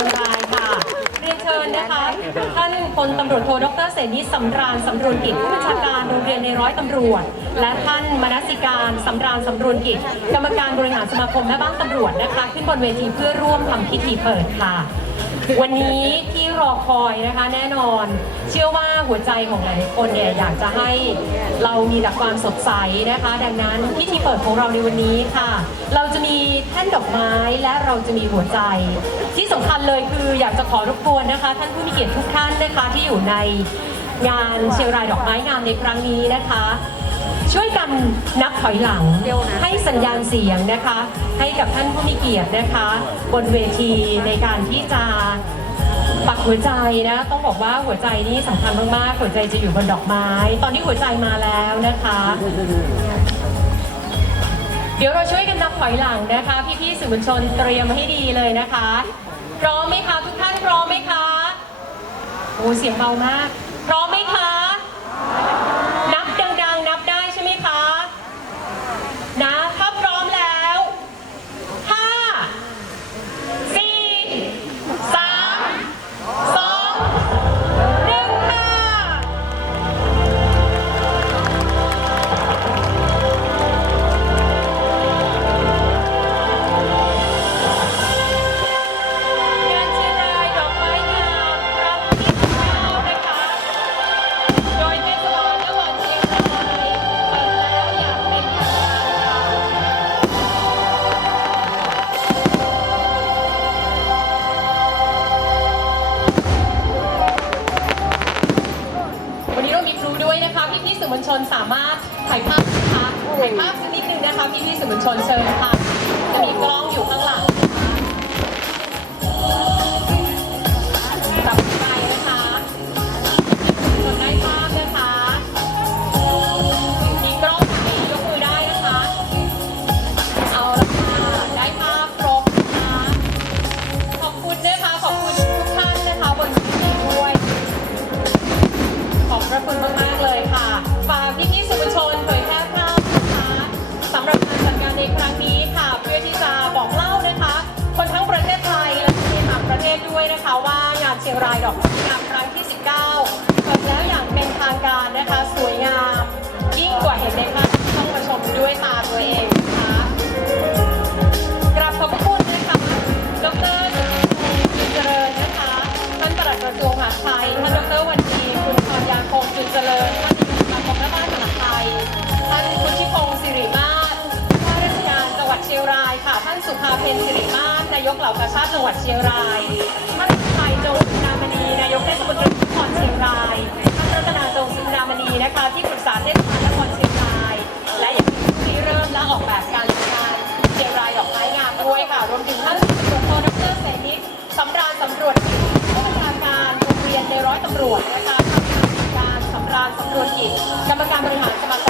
ียงรายค่ะ เรียนเชิญนะคะท่านพลตำรวจโทดรเสนีสำราญสำรวนกิจผู้บัญชาการโรงเรียนในร้อยตำรวจ และท่านมนสิการสำราญสำรวนกิจ กรรมการบริหารสมาคมแม่บ้านตำรวจนะคะ ขึ้นบนเวทีเพื่อร่วมทำพิธีเปิดค่ะ วันนี้ที่รอคอยนะคะแน่นอน เชื่อว่าหัวใจของหลายคนเนี่ยอยากจะให้เรามีแต่ความสดใสนะคะ ดังนั้นพิธีเปิดของเราในวันนี้ค่ะ เราจะมีแท่นดอกไม้และเราจะมีหัวใจ ที่สำคัญเลยคืออยากจะขอรบกวนนะคะ ท่านผู้มีเกียรติทุกท่านนะคะที่อยู่ในงานเชียงรายดอกไม้งามในครั้งนี้นะคะ ช่วยกันนับถอยหลัง ให้สัญญาณเสียงนะคะ ให้กับท่านผู้มีเกียรตินะคะ บนเวทีในการที่จะปักหัวใจนะ ต้องบอกว่าหัวใจนี่สำคัญมากๆหัวใจจะอยู่บนดอกไม้ ตอนนี้หัวใจมาแล้วนะคะ เดี๋ยวเราช่วยกันนับถอยหลังนะคะ พี่ๆสื่อมวลชนเตรียมให้ดีเลยนะคะ พร้อมไหมคะทุกท่านพร้อมไหมคะโอ้เสียงเบามาก พร้อมไหมคะ อมวลชนสามารถถ่ายภาพนะคะถ่ายภาพสักนิดนึงนะคะพี่พี่สื่อมวลชนเชิญค่ะ จะมีกล้องอยู่ข้างหลังนะคะ ดอกไม้งามครั้งที่ายค่ะท่านสุภาเพนสิริมาศนายกเหล่ากาชาติจังหวัดเชียงรายท่านไทยจงสุนามณีนายกเทศมนตรีนครเชียงรายท่านรัตนาจงสุนามณีนะคะที่ปรึกษาเทศบาลนครเชียงราย และอย่างที่เริ่มและออกแบบการจัดงานเชียงรายดอกไม้งามด้วยค่ะรวมถึงท่านตำรวจโทดรเสนิทสำราญสำรวจผู้บัญชาการโรงเรียนในร้อยตำรวจนะคะทำการสำราญสำรวจกิจกรรมการบริหารสมาคม